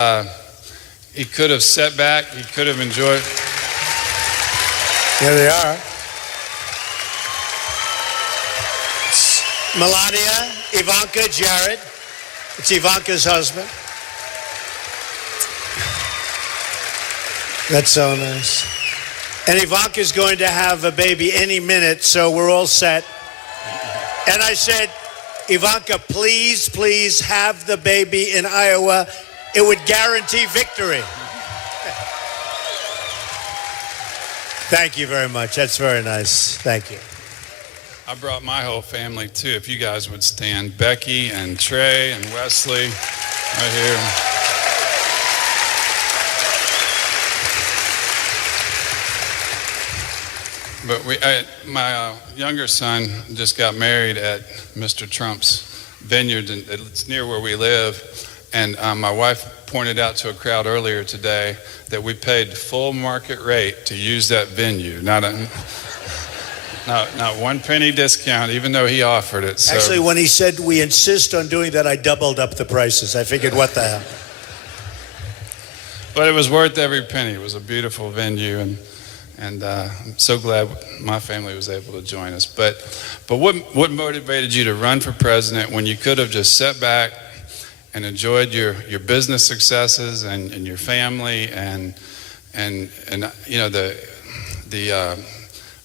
He could have sat back. He could have enjoyed. Here they are. Melania, Ivanka, Jared. It's Ivanka's husband. That's so nice. And Ivanka's going to have a baby any minute, so we're all set. And I said, Ivanka, please, please have the baby in Iowa. It would guarantee victory. Thank you very much. That's very nice. Thank you. I brought my whole family too. If you guys would stand, Becky and Trey and Wesley, right here. But my younger son just got married at Mr. Trump's vineyard, and it's near where we live. And my wife pointed out to a crowd earlier today that we paid full market rate to use that venue, not 1 penny discount, even though he offered it. So. Actually, when he said we insist on doing that, I doubled up the prices. I figured, what the hell? But it was worth every penny. It was a beautiful venue, and I'm so glad my family was able to join us. But what motivated you to run for president when you could have just sat back and enjoyed your business successes and your family and you know the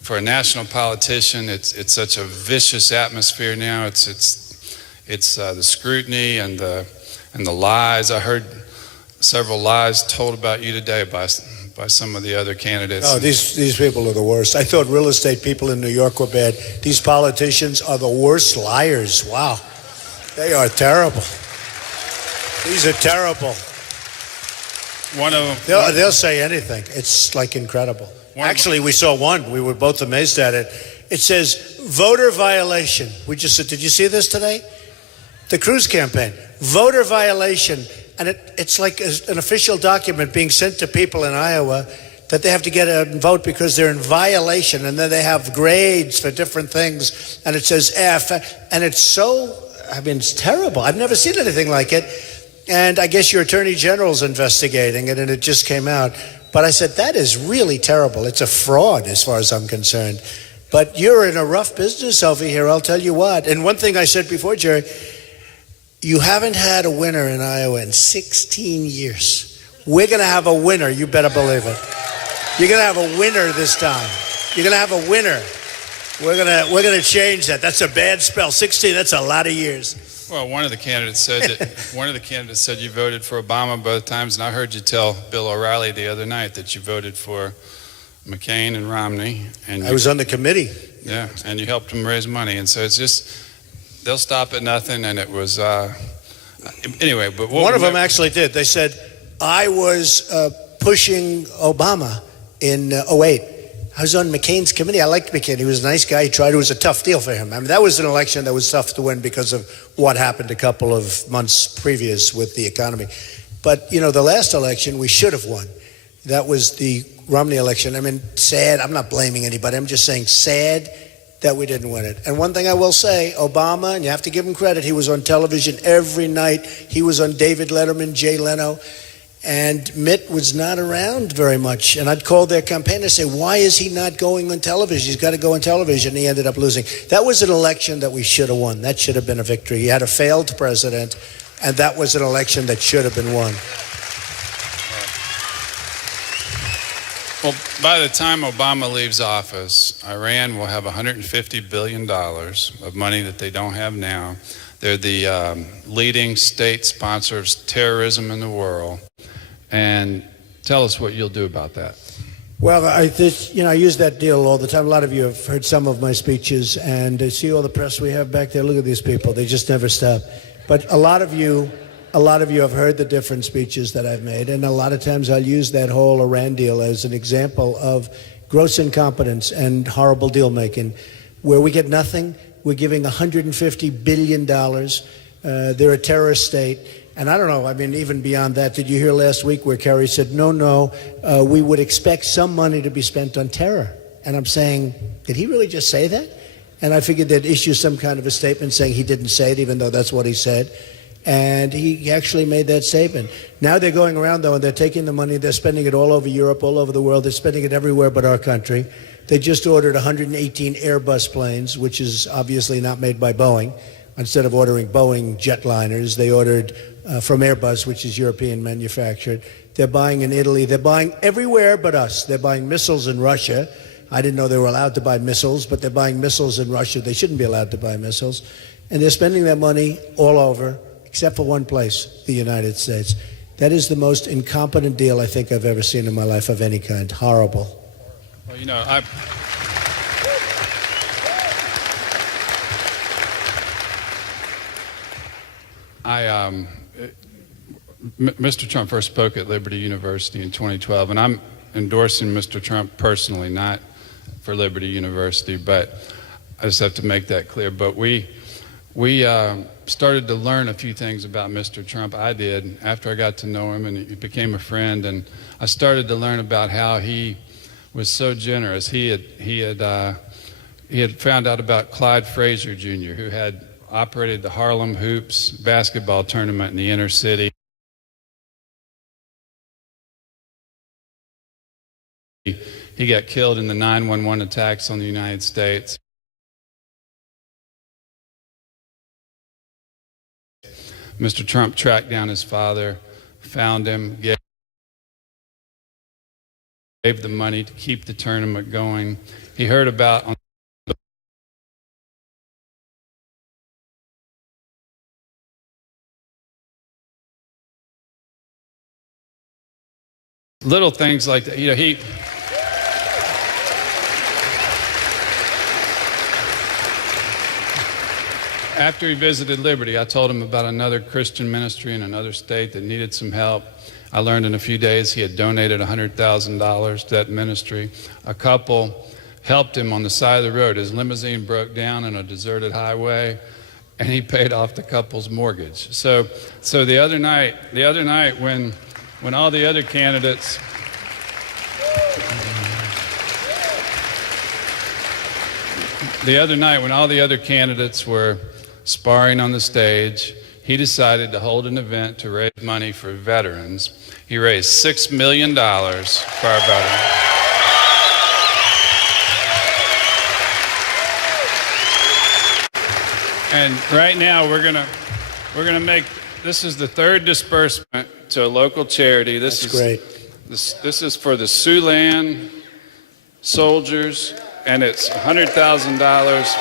for a national politician, it's such a vicious atmosphere now. It's the scrutiny and the lies. I heard several lies told about you today by some of the other candidates. Oh, these people are the worst. I thought real estate people in New York were bad. These politicians are the worst liars. Wow, they are terrible. These are terrible. One of them. They'll say anything. It's like incredible. Actually, we saw one. We were both amazed at it. It says voter violation. We just said, did you see this today? The Cruz campaign. Voter violation. And it's like an official document being sent to people in Iowa that they have to get a vote because they're in violation. And then they have grades for different things. And it says F. And it's so, it's terrible. I've never seen anything like it. And I guess your attorney general's investigating it, and it just came out. But I said, that is really terrible. It's a fraud as far as I'm concerned. But you're in a rough business over here, I'll tell you what. And one thing I said before, Jerry, you haven't had a winner in Iowa in 16 years. We're going to have a winner, you better believe it. You're going to have a winner this time. You're going to have a winner. We're going to change that. That's a bad spell. 16, that's a lot of years. Well, one of the candidates said you voted for Obama both times, and I heard you tell Bill O'Reilly the other night that you voted for McCain and Romney. And I was on the committee. Yeah, and you helped them raise money, and so it's just they'll stop at nothing. And it was anyway. But one of them actually did. They said I was pushing Obama in 2008. I was on McCain's committee. I liked McCain. He was a nice guy. He tried. It was a tough deal for him. I mean, that was an election that was tough to win because of what happened a couple of months previous with the economy. But, you know, the last election we should have won. That was the Romney election. I mean, sad. I'm not blaming anybody. I'm just saying sad that we didn't win it. And one thing I will say, Obama, and you have to give him credit, he was on television every night. He was on David Letterman, Jay Leno. And Mitt was not around very much. And I'd call their campaign and say, why is he not going on television? He's got to go on television. He ended up losing. That was an election that we should have won. That should have been a victory. He had a failed president, and that was an election that should have been won. Well, by the time Obama leaves office, Iran will have $150 billion of money that they don't have now. They're the leading state sponsor of terrorism in the world. And tell us what you'll do about that. Well, I use that deal all the time. A lot of you have heard some of my speeches, and see all the press we have back there. Look at these people; they just never stop. But a lot of you have heard the different speeches that I've made, and a lot of times I'll use that whole Iran deal as an example of gross incompetence and horrible deal making, where we get nothing. We're giving $150 billion. They're a terrorist state. And I don't know, I mean, even beyond that, did you hear last week where Kerry said, no, we would expect some money to be spent on terror? And I'm saying, did he really just say that? And I figured they'd issue some kind of a statement saying he didn't say it, even though that's what he said. And he actually made that statement. Now they're going around, though, and they're taking the money. They're spending it all over Europe, all over the world. They're spending it everywhere but our country. They just ordered 118 Airbus planes, which is obviously not made by Boeing. Instead of ordering Boeing jetliners, they ordered from Airbus, which is European manufactured. They're buying in Italy. They're buying everywhere but us. They're buying missiles in Russia. I didn't know they were allowed to buy missiles, but they're buying missiles in Russia. They shouldn't be allowed to buy missiles. And they're spending their money all over, except for one place, the United States. That is the most incompetent deal I think I've ever seen in my life of any kind. Horrible. Well, you know, Mr. Trump first spoke at Liberty University in 2012, and I'm endorsing Mr. Trump personally, not for Liberty University, but I just have to make that clear. But we started to learn a few things about Mr. Trump. I did after I got to know him, and he became a friend. And I started to learn about how he was so generous. He had found out about Clyde Frazier Jr., who had operated the Harlem Hoops basketball tournament in the inner city. He got killed in the 9/11 attacks on the United States. Mr. Trump tracked down his father, found him, gave the money to keep the tournament going. He heard about little things like that. You know, after he visited Liberty, I told him about another Christian ministry in another state that needed some help. I learned in a few days he had donated $100,000 to that ministry. A couple helped him on the side of the road. His limousine broke down on a deserted highway, and he paid off the couple's mortgage. So the other night when all the other candidates were sparring on the stage, he decided to hold an event to raise money for veterans. He raised $6 million for our veterans. And right now we're gonna make, this is the third disbursement to a local charity. This is great. This is for the Siouxland soldiers, and it's $100,000.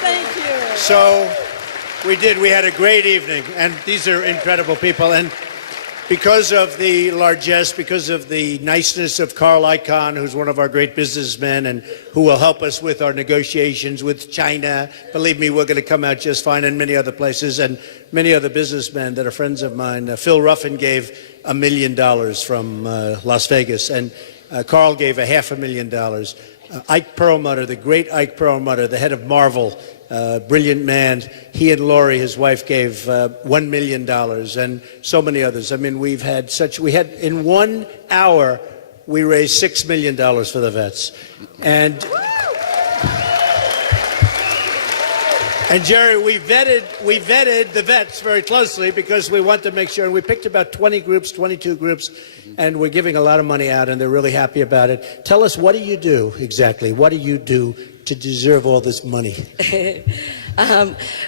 Thank you. So we had a great evening, and these are incredible people. And because of the largesse, because of the niceness of Carl Icahn, who's one of our great businessmen and who will help us with our negotiations with China, believe me, we're going to come out just fine, and many other places, and many other businessmen that are friends of mine. Phil Ruffin gave $1 million from Las Vegas, and Carl gave $500,000. Ike Perlmutter, the great Ike Perlmutter, the head of Marvel, brilliant man. He and Lori, his wife, gave $1 million, and so many others. I mean, we had in 1 hour, we raised $6 million for the vets. And Jerry, we vetted the vets very closely because we want to make sure, and we picked about 20 groups, 22 groups, and we're giving a lot of money out, and they're really happy about it. Tell us, what do you do exactly? What do you do to deserve all this money?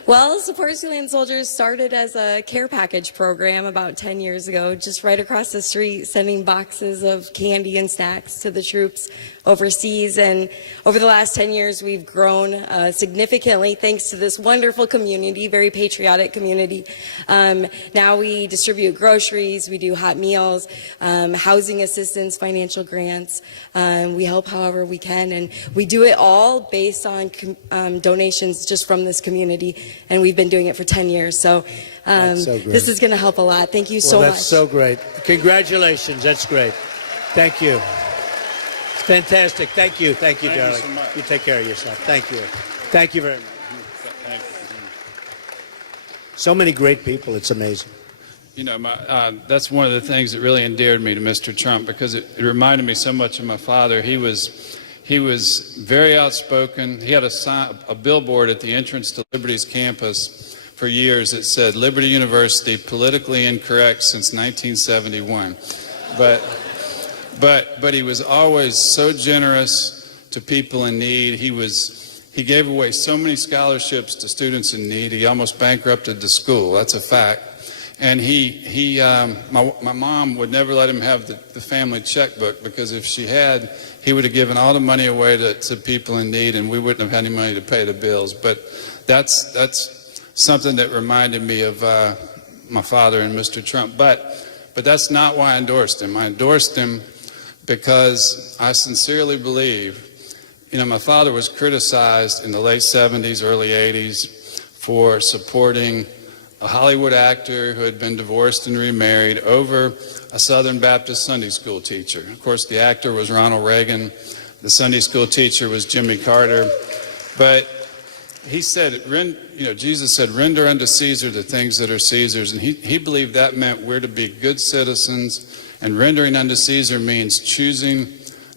Well, Support Siouxland Soldiers started as a care package program about 10 years ago, just right across the street, sending boxes of candy and snacks to the troops overseas. And over the last 10 years, we've grown significantly thanks to this wonderful community, very patriotic community. Now we distribute groceries, we do hot meals, housing assistance, financial grants. We help however we can, and we do it all based on donations just from this community, and we've been doing it for 10 years. So, this is going to help a lot. Thank you so much. That's so great. Congratulations. That's great. Thank you. It's fantastic. Thank you. Thank you, darling. Thank you so much. You take care of yourself. Thank you. Thank you very much. So many great people. It's amazing. That's one of the things that really endeared me to Mr. Trump, because it reminded me so much of my father. He was very outspoken. He had a billboard at the entrance to Liberty's campus for years that said, "Liberty University, politically incorrect since 1971." But he was always so generous to people in need. He gave away so many scholarships to students in need. He almost bankrupted the school. That's a fact. And my mom would never let him have the family checkbook, because if she had, he would have given all the money away to people in need, and we wouldn't have had any money to pay the bills. But that's something that reminded me of my father and Mr. Trump. But that's not why I endorsed him. I endorsed him because I sincerely believe, my father was criticized in the late 70s, early 80s for supporting a Hollywood actor who had been divorced and remarried over a Southern Baptist Sunday school teacher. Of course, the actor was Ronald Reagan. The Sunday school teacher was Jimmy Carter. But he said, Jesus said, "Render unto Caesar the things that are Caesar's." And he believed that meant we're to be good citizens. And rendering unto Caesar means choosing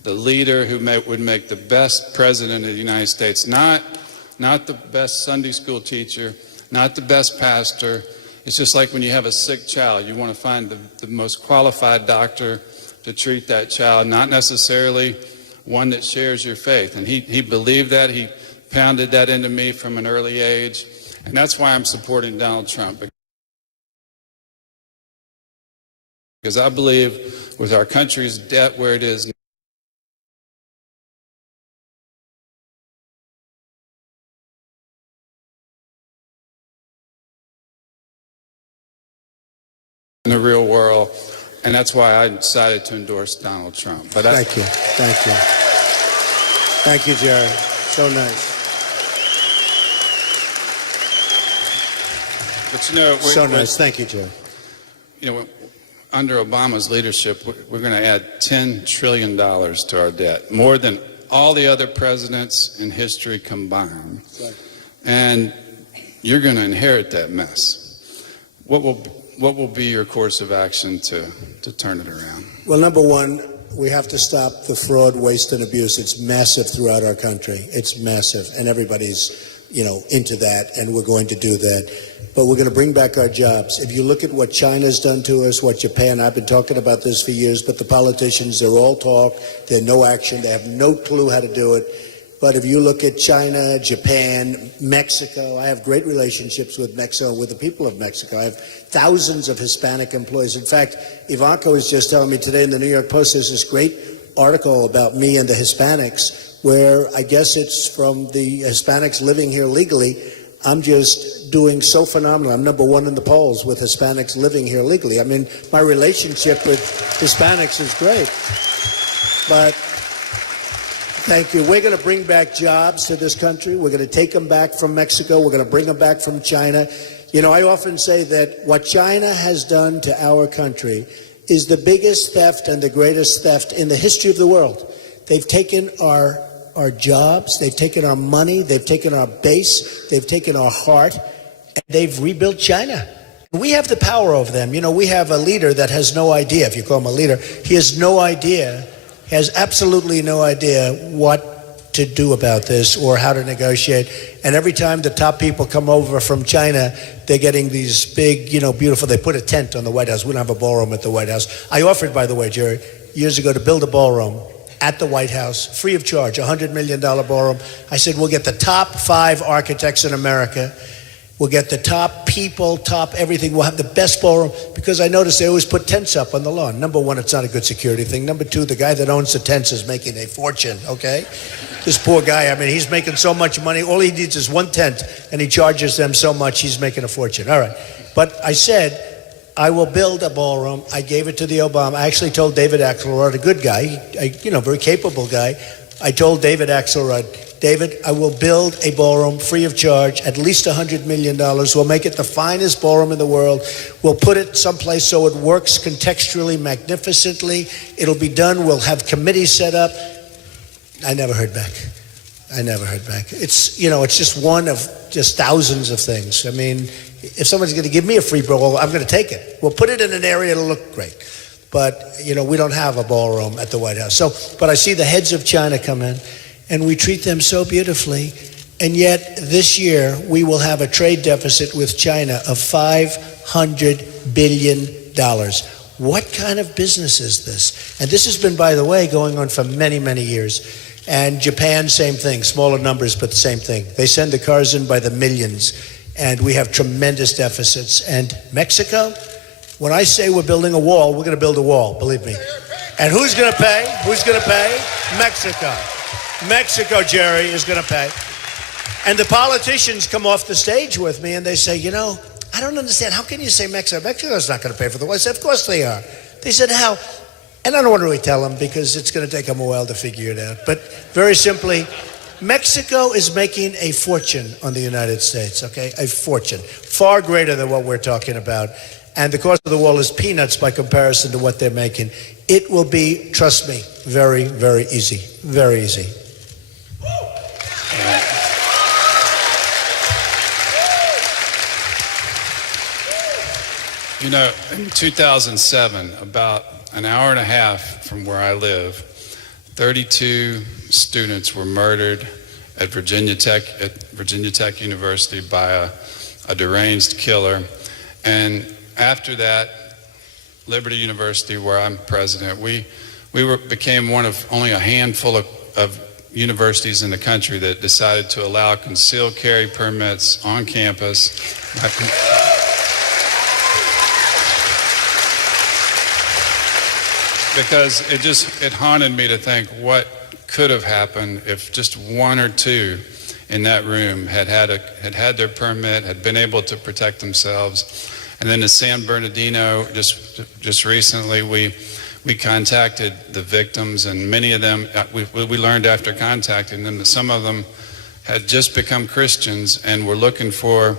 the leader who would make the best president of the United States, not the best Sunday school teacher, not the best pastor. It's just like when you have a sick child, you want to find the most qualified doctor to treat that child, not necessarily one that shares your faith. And he believed that. He pounded that into me from an early age. And that's why I'm supporting Donald Trump. Because I believe with our country's debt where it is in the real world, and that's why I decided to endorse Donald Trump. But Thank you, Jerry. So nice. But So nice. Thank you, Jerry. Under Obama's leadership, we're going to add $10 trillion to our debt, more than all the other presidents in history combined. And you're going to inherit that mess. What will be your course of action to turn it around? Well, number one, we have to stop the fraud, waste, and abuse. It's massive throughout our country. It's massive, and everybody's, into that, and we're going to do that. But we're going to bring back our jobs. If you look at what China's done to us, what Japan, I've been talking about this for years, but the politicians, they're all talk, they're no action, they have no clue how to do it. But if you look at China, Japan, Mexico, I have great relationships with Mexico, with the people of Mexico. I have thousands of Hispanic employees. In fact, Ivanka was just telling me today in the New York Post, there's this great article about me and the Hispanics, where I guess it's from the Hispanics living here legally. I'm just doing so phenomenal. I'm number one in the polls with Hispanics living here legally. I mean, my relationship with Hispanics is great. But thank you. We're going to bring back jobs to this country. We're going to take them back from Mexico. We're going to bring them back from China. I often say that what China has done to our country is the biggest theft and the greatest theft in the history of the world. They've taken our jobs, they've taken our money, they've taken our base, they've taken our heart, and they've rebuilt China. We have the power over them. We have a leader that has no idea, if you call him a leader, he has no idea, has absolutely no idea what to do about this or how to negotiate. And every time the top people come over from China, they're getting these big, beautiful, they put a tent on the White House. We don't have a ballroom at the White House. I offered, by the way, Jerry, years ago to build a ballroom at the White House, free of charge, $100 million ballroom. I said, we'll get the top 5 architects in America. We'll get the top people, top everything. We'll have the best ballroom, because I noticed they always put tents up on the lawn. Number one, it's not a good security thing. Number two, the guy that owns the tents is making a fortune, okay? This poor guy, he's making so much money. All he needs is one tent, and he charges them so much, he's making a fortune. All right. But I said, I will build a ballroom. I gave it to the Obama. I actually told David Axelrod, a good guy, very capable guy. I told David Axelrod, David, I will build a ballroom free of charge, at least $100 million. We'll make it the finest ballroom in the world. We'll put it someplace so it works contextually, magnificently. It'll be done. We'll have committees set up. I never heard back. It's, it's just one of just thousands of things. If someone's going to give me a free ball, I'm going to take it. We'll put it in an area that'll look great. But, we don't have a ballroom at the White House. But I see the heads of China come in, and we treat them so beautifully. And yet, this year, we will have a trade deficit with China of $500 billion. What kind of business is this? And this has been, by the way, going on for many, many years. And Japan, same thing, smaller numbers, but the same thing. They send the cars in by the millions, and we have tremendous deficits. And Mexico, when I say we're building a wall, we're going to build a wall, believe me. And who's going to pay? Who's going to pay? Mexico. Mexico, Jerry, is going to pay. And the politicians come off the stage with me, and they say, I don't understand. How can you say Mexico? Mexico's not going to pay for the wall. I said, of course they are. They said, how? And I don't want to really tell them because it's going to take them a while to figure it out. But very simply, Mexico is making a fortune on the United States, okay? A fortune. Far greater than what we're talking about. And the cost of the wall is peanuts by comparison to what they're making. It will be, trust me, very, very easy. Very easy. In 2007, about an hour and a half from where I live, 32 students were murdered at Virginia Tech University by a deranged killer. And after that, Liberty University, where I'm president, we became one of only a handful of universities in the country that decided to allow concealed carry permits on campus. Because it haunted me to think what could have happened if just one or two in that room had their permit, had been able to protect themselves. And then in San Bernardino, just recently, we contacted the victims, and many of them, we learned after contacting them that some of them had just become Christians and were looking for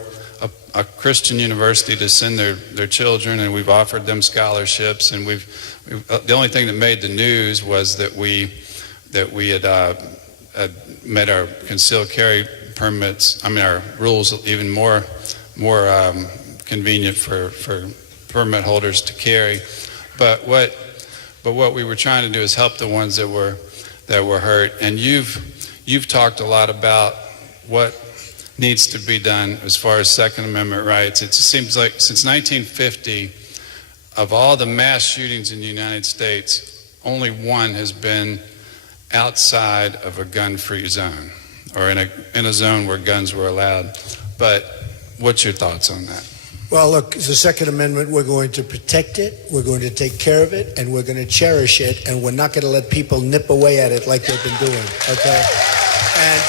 a Christian university to send their children, and we've offered them scholarships. And the only thing that made the news was that we had met our concealed carry permits. Our rules even more convenient for permit holders to carry. But what we were trying to do is help the ones that were hurt. And you've talked a lot about what needs to be done as far as Second Amendment rights. It seems like since 1950, of all the mass shootings in the United States, only one has been outside of a gun-free zone, or in a zone where guns were allowed. But what's your thoughts on that? Well, look, the Second Amendment, we're going to protect it, we're going to take care of it, and we're going to cherish it, and we're not going to let people nip away at it like they've been doing, okay? And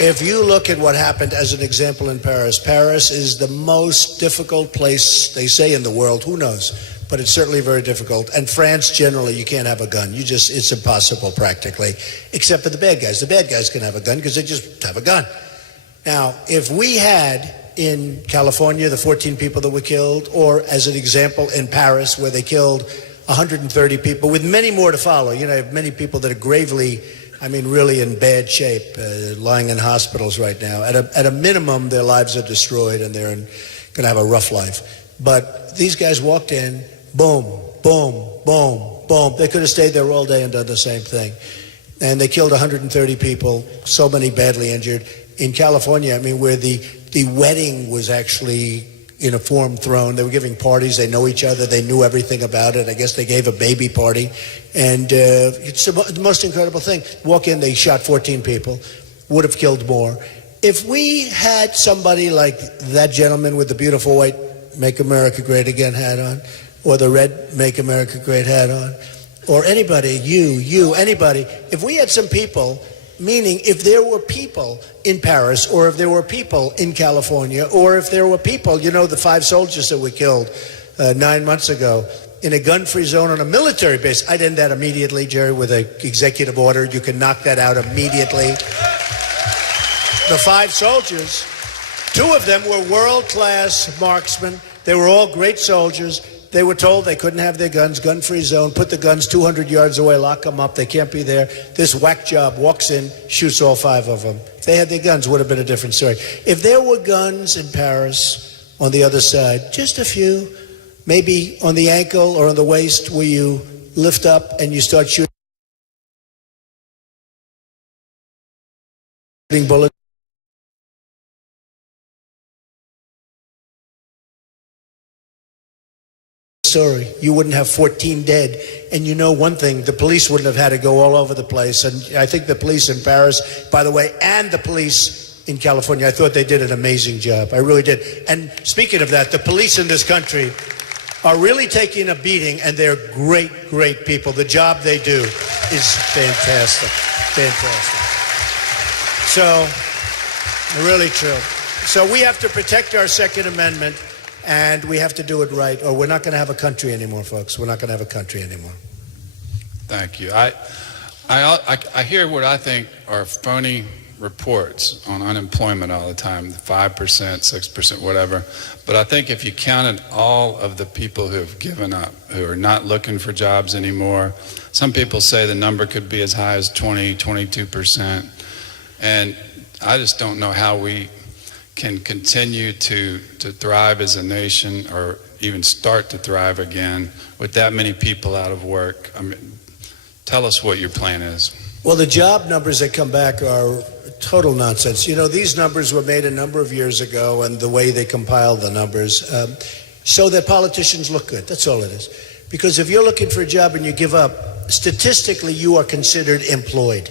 if you look at what happened as an example in Paris, Paris is the most difficult place, they say, in the world. Who knows? But it's certainly very difficult. And France, generally, you can't have a gun. It's impossible, practically, except for the bad guys. The bad guys can have a gun because they just have a gun. Now, if we had in California the 14 people that were killed, or as an example in Paris where they killed 130 people, with many more to follow. You have many people that are gravely, really in bad shape, lying in hospitals right now. At a minimum, their lives are destroyed and they're going to have a rough life. But these guys walked in, boom, boom, boom, boom. They could have stayed there all day and done the same thing. And they killed 130 people, so many badly injured. In California, where the wedding was actually in a form thrown. They were giving parties. They know each other. They knew everything about it. I guess they gave a baby party. And it's the most incredible thing. Walk in, they shot 14 people. Would have killed more. If we had somebody like that gentleman with the beautiful white Make America Great Again hat on, or the red Make America Great hat on, or anybody, anybody, if we had some people, meaning if there were people in Paris, or if there were people in California, or if there were people, the 5 soldiers that were killed 9 months ago in a gun-free zone on a military base, I'd end that immediately, Jerry, with an executive order. You can knock that out immediately. The 5 soldiers, 2 of them were world-class marksmen. They were all great soldiers. They were told they couldn't have their guns, gun-free zone, put the guns 200 yards away, lock them up, they can't be there. This whack job walks in, shoots all 5 of them. If they had their guns, it would have been a different story. If there were guns in Paris on the other side, just a few, maybe on the ankle or on the waist where you lift up and you start shooting bullets. Story. You wouldn't have 14 dead. And you know one thing, the police wouldn't have had to go all over the place. And I think the police in Paris, by the way, and the police in California, I thought they did an amazing job. I really did. And speaking of that, the police in this country are really taking a beating, and they're great, great people. The job they do is fantastic. Fantastic. So, really true. So we have to protect our Second Amendment. And we have to do it right, or we're not going to have a country anymore, folks. We're not going to have a country anymore. Thank you. I hear what I think are phony reports on unemployment all the time, 5%, 6%, whatever. But I think if you counted all of the people who have given up, who are not looking for jobs anymore, some people say the number could be as high as 20, 22%. And I just don't know how we can continue to thrive as a nation, or even start to thrive again with that many people out of work. I mean, tell us what your plan is. Well, the job numbers that come back are total nonsense. You know, these numbers were made a number of years ago, and the way they compiled the numbers, so that politicians look good. That's all it is. Because if you're looking for a job and you give up, statistically you are considered employed.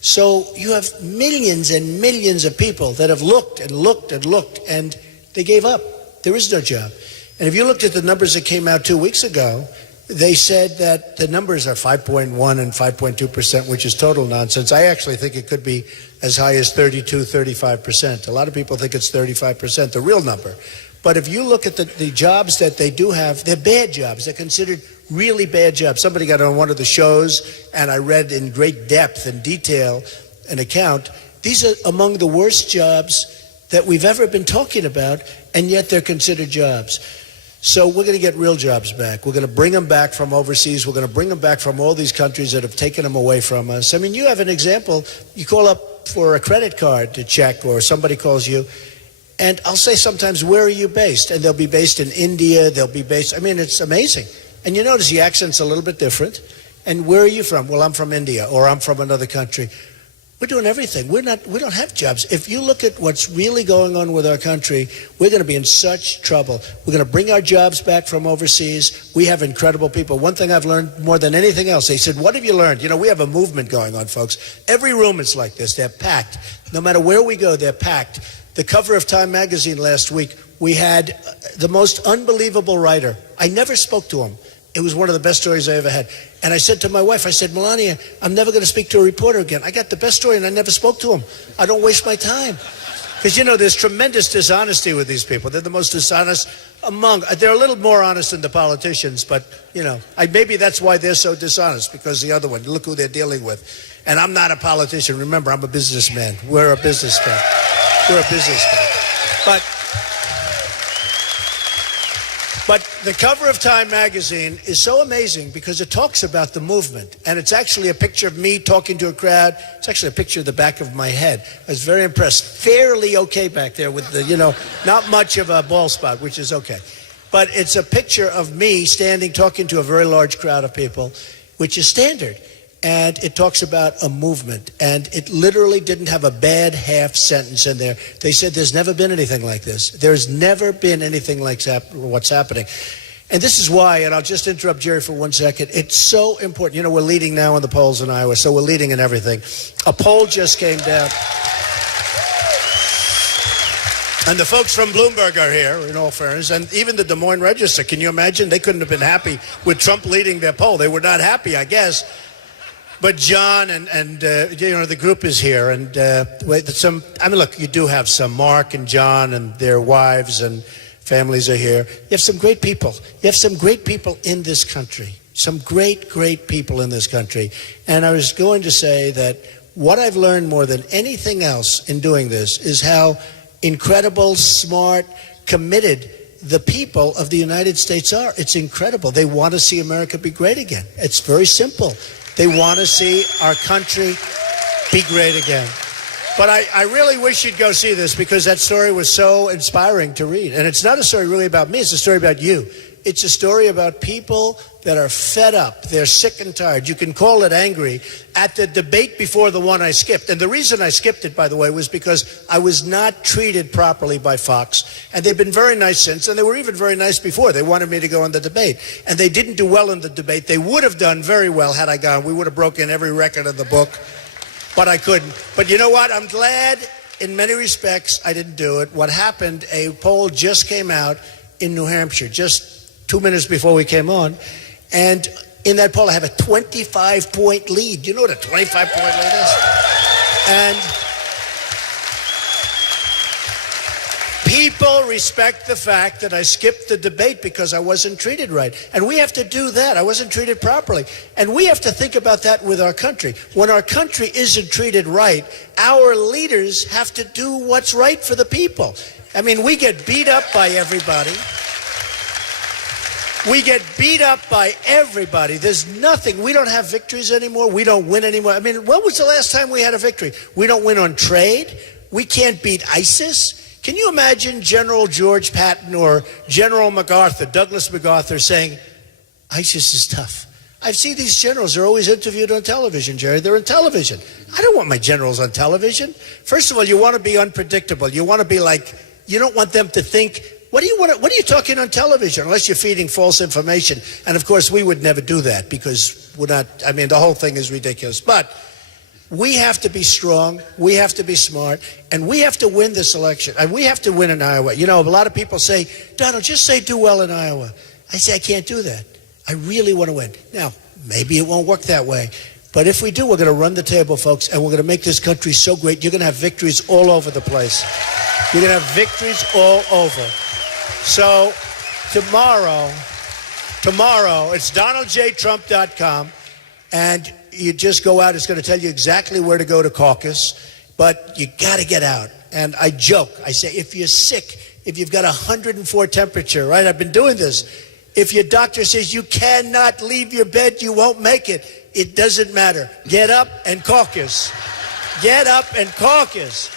So you have millions and millions of people that have looked and looked and looked, and they gave up. There is no job. And if you looked at the numbers that came out 2 weeks ago, they said that the numbers are 5.1 and 5.2%, which is total nonsense. I actually think it could be as high as 32, 35%. A lot of people think it's 35%, the real number. But if you look at the jobs that they do have, they're bad jobs. They're considered really bad jobs. Somebody got on one of the shows, and I read in great depth and detail an account. These are among the worst jobs that we've ever been talking about, and yet they're considered jobs. So we're going to get real jobs back. We're going to bring them back from overseas. We're going to bring them back from all these countries that have taken them away from us. I mean, you have an example. You call up for a credit card to check, or somebody calls you, and I'll say sometimes, where are you based? And they'll be based in India. They'll be based, I mean, it's amazing. And you notice the accent's a little bit different. And where are you from? Well, I'm from India, or I'm from another country. We're doing everything. We don't have jobs. If you look at what's really going on with our country, we're going to be in such trouble. We're going to bring our jobs back from overseas. We have incredible people. One thing I've learned more than anything else, they said, what have you learned? You know, we have a movement going on, folks. Every room is like this. They're packed. No matter where we go, they're packed. The cover of Time magazine last week, we had the most unbelievable writer. I never spoke to him. It was one of the best stories I ever had. And I said to my wife, I said, Melania, I'm never going to speak to a reporter again. I got the best story, and I never spoke to him. I don't waste my time. Because, you know, there's tremendous dishonesty with these people. They're the most dishonest among. They're a little more honest than the politicians, but, you know, maybe that's why they're so dishonest, because the other one, look who they're dealing with. And I'm not a politician. Remember, I'm a businessman. We're a businessman. We're a businessman. But the cover of Time magazine is so amazing because it talks about the movement. And it's actually a picture of me talking to a crowd. It's actually a picture of the back of my head. I was very impressed. Fairly okay back there with the, you know, not much of a bald spot, which is okay. But it's a picture of me standing talking to a very large crowd of people, which is standard. And it talks about a movement. And it literally didn't have a bad half sentence in there. They said there's never been anything like this. There's never been anything like what's happening. And this is why, and I'll just interrupt Jerry for 1 second, it's so important. You know, we're leading now in the polls in Iowa, so we're leading in everything. A poll just came down. And the folks from Bloomberg are here, in all fairness, and even the Des Moines Register. Can you imagine? They couldn't have been happy with Trump leading their poll. They were not happy, I guess. But John and you know, the group is here, and I mean, look, you do have some. Mark and John and their wives and families are here. You have some great people. You have some great people in this country. Some great, great people in this country. And I was going to say that what I've learned more than anything else in doing this is how incredible, smart, committed the people of the United States are. It's incredible. They want to see America be great again. It's very simple. They want to see our country be great again. But I really wish you'd go see this, because that story was so inspiring to read. And it's not a story really about me. It's a story about you. It's a story about people that are fed up. They're sick and tired. You can call it angry at the debate before the one I skipped. And the reason I skipped it, by the way, was because I was not treated properly by Fox. And they've been very nice since, and they were even very nice before. They wanted me to go on the debate. And they didn't do well in the debate. They would have done very well had I gone. We would have broken every record in the book. But I couldn't. But you know what? I'm glad in many respects I didn't do it. What happened, a poll just came out in New Hampshire, just 2 minutes before we came on, and in that poll I have a 25-point lead. You know what a 25-point lead is? And people respect the fact that I skipped the debate because I wasn't treated right. And we have to do that. I wasn't treated properly. And we have to think about that with our country. When our country isn't treated right, our leaders have to do what's right for the people. I mean, we get beat up by everybody. We get beat up by everybody. There's nothing. We don't have victories anymore. We don't win anymore. I mean, when was the last time we had a victory? We don't win on trade. We can't beat ISIS. Can you imagine General George Patton or General MacArthur, Douglas MacArthur, saying, ISIS is tough? I've seen these generals. They're always interviewed on television, Jerry. They're on television. I don't want my generals on television. First of all, you want to be unpredictable. You want to be like, you don't want them to think, what are you talking on television? Unless you're feeding false information. And of course, we would never do that, because we're not, I mean, the whole thing is ridiculous. But we have to be strong. We have to be smart. And we have to win this election. And we have to win in Iowa. You know, a lot of people say, Donald, just say do well in Iowa. I say, I can't do that. I really want to win. Now, maybe it won't work that way. But if we do, we're going to run the table, folks, and we're going to make this country so great. You're going to have victories all over the place. You're going to have victories all over. So tomorrow, it's DonaldJTrump.com, and you just go out. It's going to tell you exactly where to go to caucus, but you got to get out. And I joke. I say, if you're sick, if you've got 104 temperature, right? I've been doing this. If your doctor says you cannot leave your bed, you won't make it. It doesn't matter. Get up and caucus. Get up and caucus.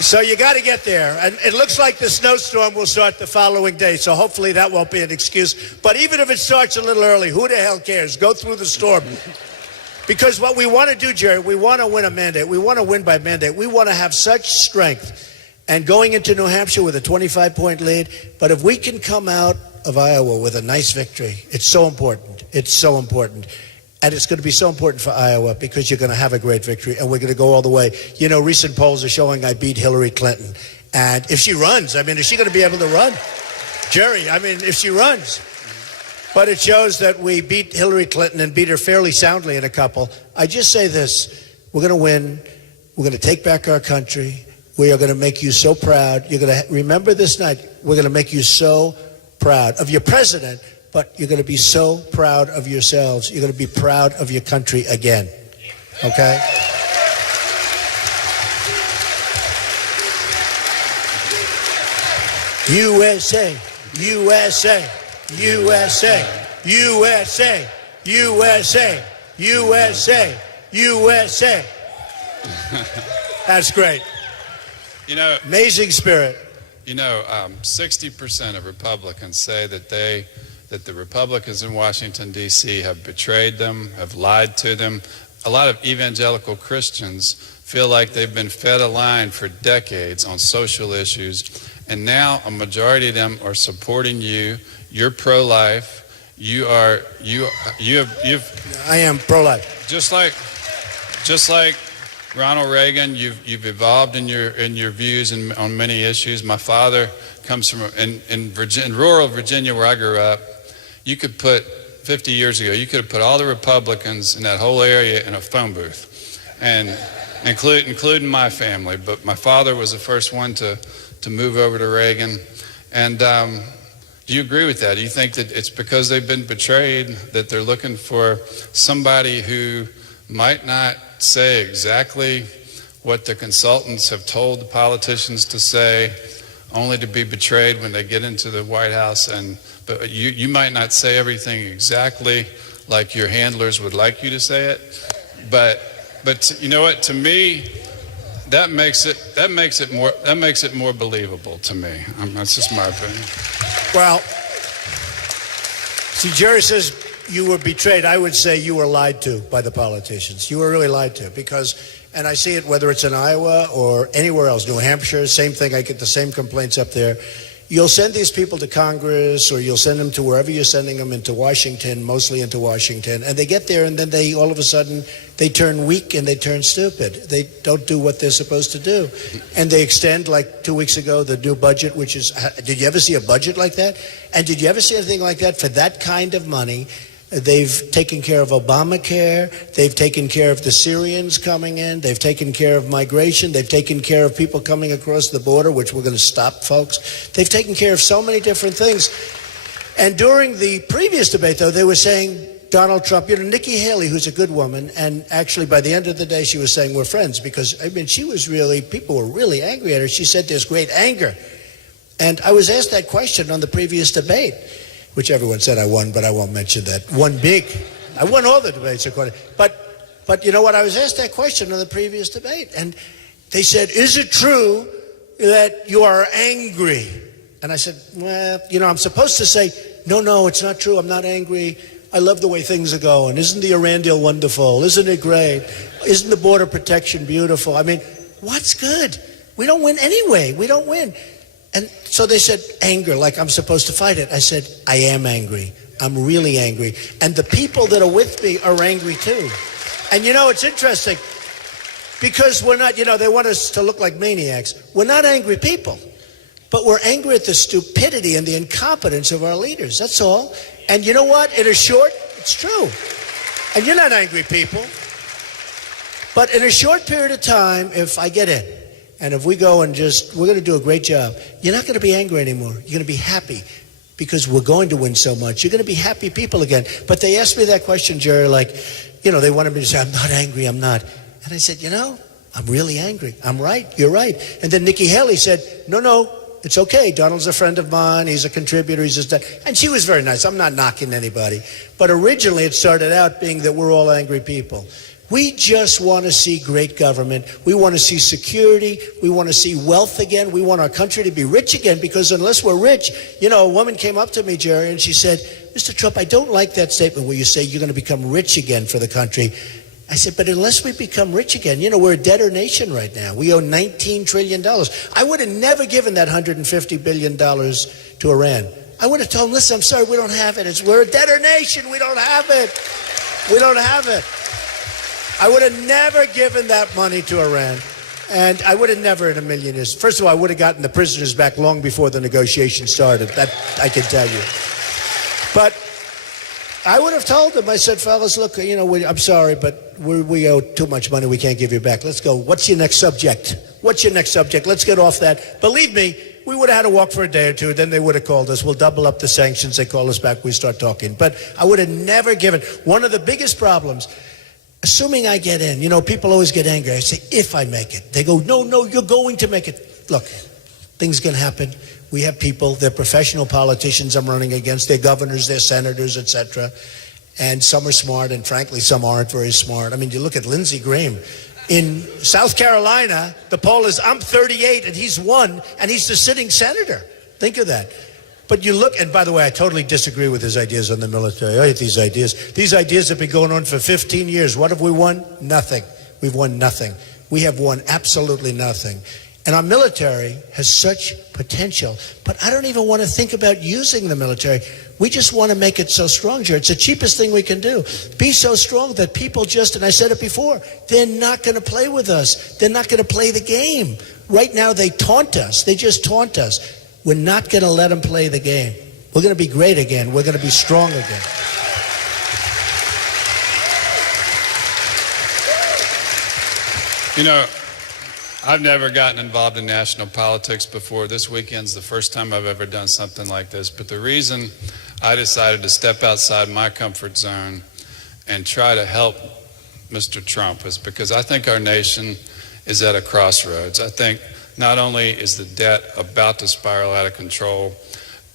So you got to get there. And it looks like the snowstorm will start the following day, so hopefully that won't be an excuse. But even if it starts a little early, who the hell cares? Go through the storm. Because what we want to do, Jerry, we want to win a mandate. We want to win by mandate. We want to have such strength. And going into New Hampshire with a 25-point lead, but if we can come out of Iowa with a nice victory, it's so important. It's so important. And it's going to be so important for Iowa, because you're going to have a great victory, and we're going to go all the way. You know, recent polls are showing I beat Hillary Clinton. And if she runs, I mean, is she going to be able to run? Jerry, I mean, if she runs. But it shows that we beat Hillary Clinton and beat her fairly soundly in a couple. I just say this. We're going to win. We're going to take back our country. We are going to make you so proud. You're going to remember this night. We're going to make you so proud of your president, but you're going to be so proud of yourselves. You're going to be proud of your country again. Okay? USA, USA, USA, USA, USA, USA, USA. That's great. You know, amazing spirit. You know, 60% of Republicans say that the Republicans in Washington, D.C. have betrayed them, have lied to them. A lot of evangelical Christians feel like they've been fed a line for decades on social issues, and now a majority of them are supporting you. You're pro-life. I am pro-life. Just like Ronald Reagan, you've evolved in your views on many issues. My father comes from in rural Virginia, where I grew up. You could put 50 years ago, you could have put all the Republicans in that whole area in a phone booth, and including my family. But my father was the first one to move over to Reagan. And do you agree with that? Do you think that it's because they've been betrayed that they're looking for somebody who might not say exactly what the consultants have told the politicians to say, only to be betrayed when they get into the White House. But you might not say everything exactly like your handlers would like you to say it, but you know what? To me, that makes it more believable to me. That's just my opinion. Well, see, Jerry says you were betrayed. I would say you were lied to by the politicians. You were really lied to because, and I see it whether it's in Iowa or anywhere else, New Hampshire, same thing. I get the same complaints up there. You'll send these people to Congress or you'll send them to wherever you're sending them, into Washington, mostly into Washington, and they get there and then they all of a sudden they turn weak and they turn stupid. They don't do what they're supposed to do. And they extend, like 2 weeks ago, the new budget, which is, did you ever see a budget like that? And did you ever see anything like that for that kind of money? They've taken care of Obamacare. They've taken care of the Syrians coming in. They've taken care of migration. They've taken care of people coming across the border, which we're going to stop, folks. They've taken care of so many different things. And during the previous debate, though, they were saying Donald Trump, Nikki Haley, who's a good woman, and actually by the end of the day, she was saying we're friends because, I mean, people were really angry at her. She said there's great anger. And I was asked that question on the previous debate, which everyone said I won, but I won't mention that. Won big. I won all the debates, according. But you know what? I was asked that question on the previous debate, and they said, "Is it true that you are angry?" And I said, "Well, I'm supposed to say, no, it's not true. I'm not angry. I love the way things are going. Isn't the Iran deal wonderful? Isn't it great? Isn't the border protection beautiful? I mean, what's good? We don't win anyway. We don't win." And so they said, anger, like I'm supposed to fight it. I said, I am angry. I'm really angry. And the people that are with me are angry too. And it's interesting because we're not, they want us to look like maniacs. We're not angry people, but we're angry at the stupidity and the incompetence of our leaders. That's all. And you know what? In a short, it's true. And you're not angry people. But in a short period of time, if I get in, and if we go and we're going to do a great job, you're not going to be angry anymore. You're going to be happy because we're going to win so much. You're going to be happy people again. But they asked me that question, Jerry, like, they wanted me to say, I'm not angry, I'm not. And I said, I'm really angry. I'm right, you're right. And then Nikki Haley said, no, it's okay. Donald's a friend of mine. He's a contributor. He's just that. And she was very nice. I'm not knocking anybody. But originally it started out being that we're all angry people. We just want to see great government. We want to see security. We want to see wealth again. We want our country to be rich again because unless we're rich, a woman came up to me, Jerry, and she said, Mr. Trump, I don't like that statement where you say you're going to become rich again for the country. I said, but unless we become rich again, we're a debtor nation right now. We owe $19 trillion. I would have never given that $150 billion to Iran. I would have told them, listen, I'm sorry, we don't have it. We're a debtor nation. We don't have it. We don't have it. I would have never given that money to Iran. And I would have never in a million years. First of all, I would have gotten the prisoners back long before the negotiations started. That I can tell you. But I would have told them, I said, fellas, look, I'm sorry, but we owe too much money. We can't give you back. Let's go. What's your next subject? What's your next subject? Let's get off that. Believe me, we would have had to walk for a day or two. Then they would have called us. We'll double up the sanctions. They call us back. We start talking. But I would have never given. One of the biggest problems, assuming I get in, people always get angry. I say, if I make it. They go, no, you're going to make it. Look, things can happen. We have people, they're professional politicians I'm running against. They're governors, they're senators, etc. And some are smart, and frankly, some aren't very smart. I mean, you look at Lindsey Graham. In South Carolina, the poll is, I'm 38, and he's 1, and he's the sitting senator. Think of that. But you look, and by the way, I totally disagree with his ideas on the military. I hate these ideas. These ideas have been going on for 15 years. What have we won? Nothing. We've won nothing. We have won absolutely nothing. And our military has such potential. But I don't even want to think about using the military. We just want to make it so strong, Jared. It's the cheapest thing we can do. Be so strong that people and I said it before, they're not going to play with us. They're not going to play the game. Right now, they taunt us. They just taunt us. We're not going to let them play the game. We're going to be great again. We're going to be strong again. I've never gotten involved in national politics before. This weekend's the first time I've ever done something like this. But the reason I decided to step outside my comfort zone and try to help Mr. Trump is because I think our nation is at a crossroads. I think not only is the debt about to spiral out of control,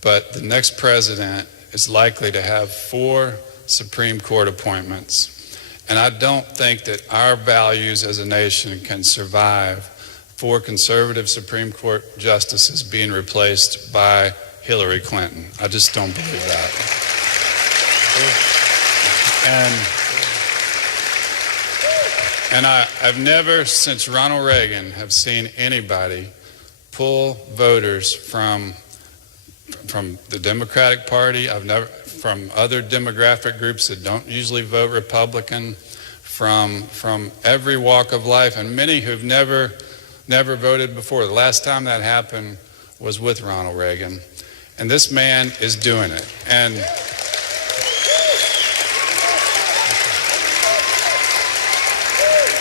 but the next president is likely to have 4 Supreme Court appointments. And I don't think that our values as a nation can survive 4 conservative Supreme Court justices being replaced by Hillary Clinton. I just don't believe that. And I've never, since Ronald Reagan, have seen anybody pull voters from the Democratic Party. I've never, from other demographic groups that don't usually vote Republican, from every walk of life, and many who've never voted before. The last time that happened was with Ronald Reagan. And this man is doing it. And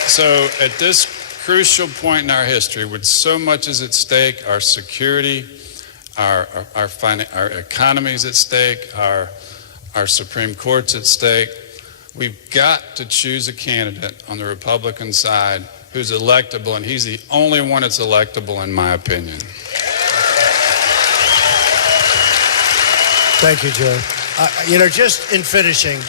so at this crucial point in our history, with so much is at stake, our security, our economy is at stake, our Supreme Court's at stake, we've got to choose a candidate on the Republican side who's electable, and he's the only one that's electable, in my opinion. Thank you, Joe. Just in finishing,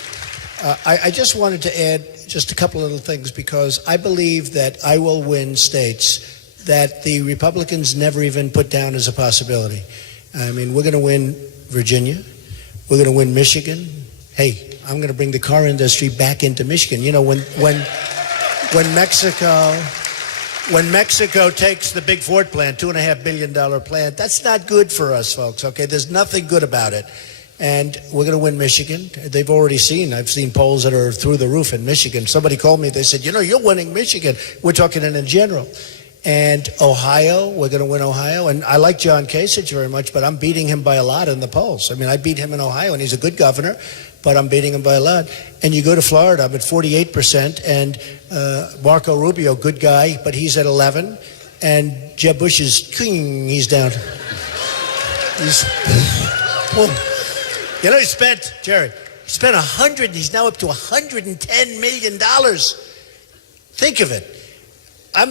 I just wanted to add just a couple of little things, because I believe that I will win states that the Republicans never even put down as a possibility. I mean, we're going to win Virginia. We're going to win Michigan. Hey, I'm going to bring the car industry back into Michigan. You know, when Mexico takes the big Ford plant, $2.5 billion plant, that's not good for us, folks, okay? There's nothing good about it. And we're going to win Michigan. I've seen polls that are through the roof in Michigan. Somebody called me, they said, you're winning Michigan. We're talking in general. And Ohio, we're going to win Ohio. And I like John Kasich very much, but I'm beating him by a lot in the polls. I mean, I beat him in Ohio, and he's a good governor, but I'm beating him by a lot. And you go to Florida, I'm at 48%, and Marco Rubio, good guy, but he's at 11%. And Jeb Bush is, he's down. He spent, Jerry, he's now up to $110 million. Think of it. I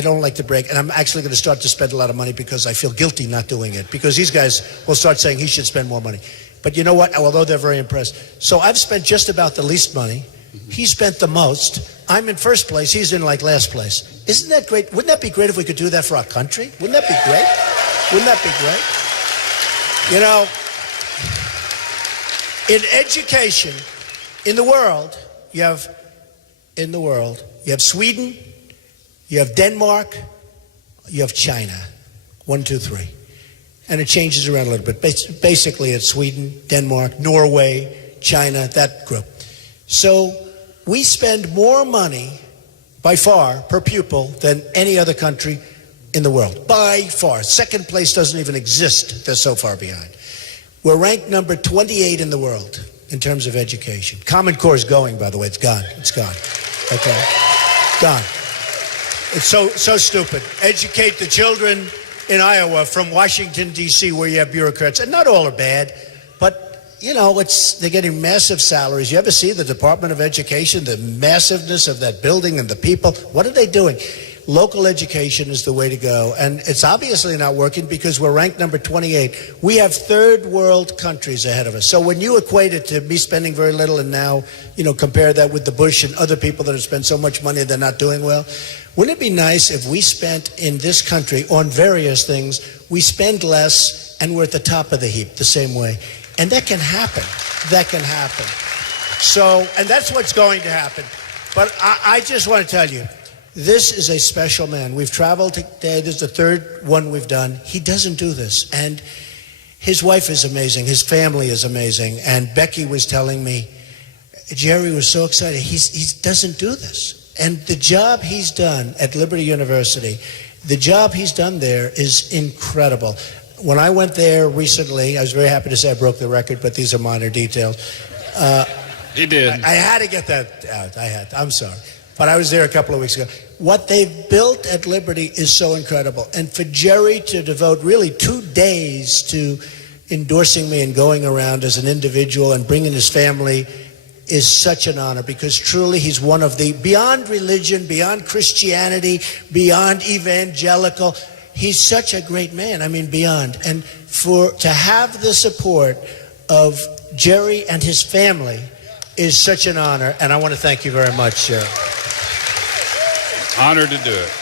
don't like to brag, and I'm actually going to start to spend a lot of money because I feel guilty not doing it, because these guys will start saying he should spend more money. But you know what? Although they're very impressed. So I've spent just about the least money. He spent the most. I'm in first place. He's in like last place. Isn't that great? Wouldn't that be great if we could do that for our country? Wouldn't that be great? Wouldn't that be great? In education, in the world, you have Sweden, you have Denmark, you have China. 1, 2, 3. And it changes around a little bit. Basically, it's Sweden, Denmark, Norway, China, that group. So we spend more money, by far, per pupil than any other country in the world. By far. Second place doesn't even exist. They're so far behind. We're ranked number 28 in the world in terms of education. Common Core is going, by the way. It's gone. Okay? Gone. It's so stupid. Educate the children in Iowa from Washington, D.C., where you have bureaucrats. And not all are bad, but, they're getting massive salaries. You ever see the Department of Education, the massiveness of that building and the people? What are they doing? Local education is the way to go. And it's obviously not working because we're ranked number 28. We have third world countries ahead of us. So when you equate it to me spending very little and now, compare that with the Bush and other people that have spent so much money they're not doing well, wouldn't it be nice if we spent in this country on various things, we spend less and we're at the top of the heap the same way? And that can happen. So, and that's what's going to happen. But I just want to tell you, this is a special man. We've traveled today. This is the third one we've done. He doesn't do this. And his wife is amazing. His family is amazing. And Becky was telling me, Jerry was so excited. He doesn't do this. And the job he's done at Liberty University, the job he's done there is incredible. When I went there recently, I was very happy to say I broke the record, but these are minor details. He did. I had to get that out. I'm sorry. But I was there a couple of weeks ago. What they've built at Liberty is so incredible. And for Jerry to devote really 2 days to endorsing me and going around as an individual and bringing his family, is such an honor, because truly he's one of the, beyond religion, beyond Christianity, beyond evangelical, he's such a great man. I mean, beyond. And to have the support of Jerry and his family is such an honor, and I want to thank you very much, sir. Honored to do it.